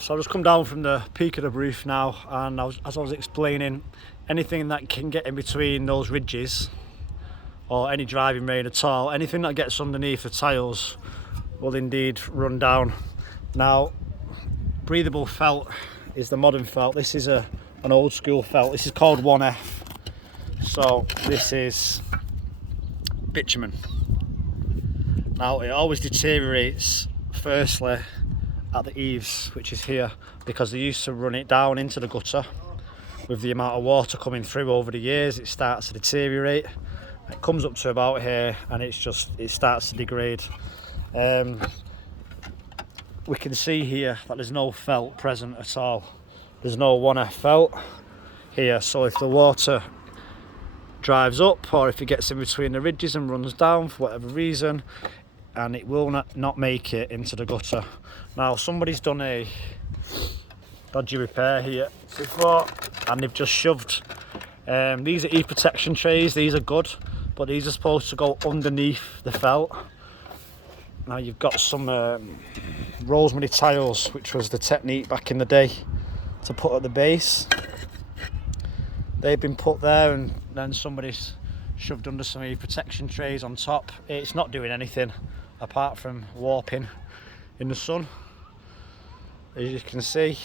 So I've just come down from the peak of the roof now, and as I was explaining, anything that can get in between those ridges or any driving rain at all, anything that gets underneath the tiles will indeed run down. Now, breathable felt is the modern felt. This is an old school felt. This is called 1F. So this is bitumen. Now, it always deteriorates firstly at the eaves, which is here, because they used to run it down into the gutter. With the amount of water coming through over the years, it starts to deteriorate. It comes up to about here, and it starts to degrade. We can see here that there's no felt present at all. There's no 1F felt here, so if the water drives up, or if it gets in between the ridges and runs down for whatever reason, and it will not make it into the gutter. Now, somebody's done a dodgy repair here before, and they've just shoved these are eave protection trays. These are good, but these are supposed to go underneath the felt. Now, you've got some rosemary tiles, which was the technique back in the day to put at the base. They've been put there, and then somebody's shoved under some eave protection trays on top. It's not doing anything apart from warping in the sun. As you can see,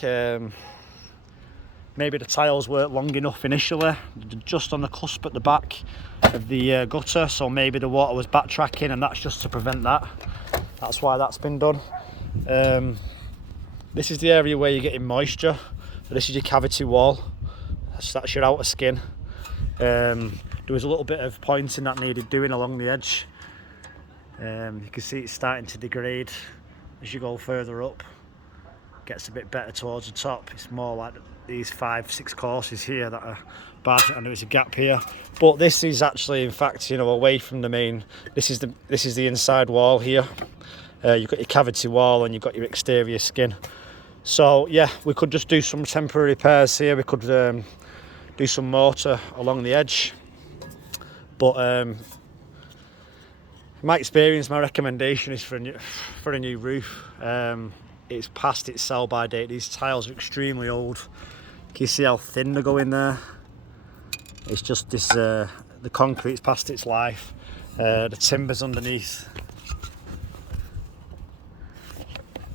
maybe the tiles weren't long enough initially, just on the cusp at the back of the gutter, so maybe the water was backtracking, and that's just to prevent that. That's why that's been done. This is the area where you're getting moisture. So this is your cavity wall. That's your outer skin. There was a little bit of pointing that needed doing along the edge. You can see it's starting to degrade as you go further up. Gets a bit better towards the top. It's more like these 5-6 courses here that are bad, and there's a gap here. But this is actually, in fact, away from the main. This is the inside wall here. You've got your cavity wall and you've got your exterior skin. So yeah, we could just do some temporary repairs here. We could do some mortar along the edge. But in my experience, my recommendation is for a new roof. It's past its sell-by date. These tiles are extremely old. Can you see how thin they're going there? It's just this, the concrete's past its life. The timber's underneath.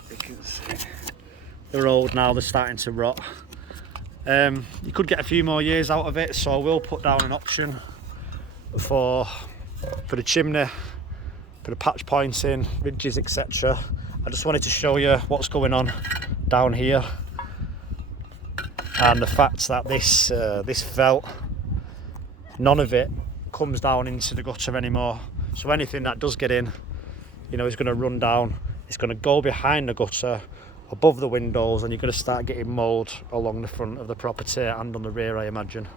You can see they're old now, they're starting to rot. You could get a few more years out of it, so I will put down an option for the chimney, for the patch pointing, ridges, etc. I just wanted to show you what's going on down here, and the fact that this felt, none of it comes down into the gutter anymore. So anything that does get in, is going to run down. It's going to go behind the gutter, above the windows, and you're going to start getting mould along the front of the property and on the rear, I imagine.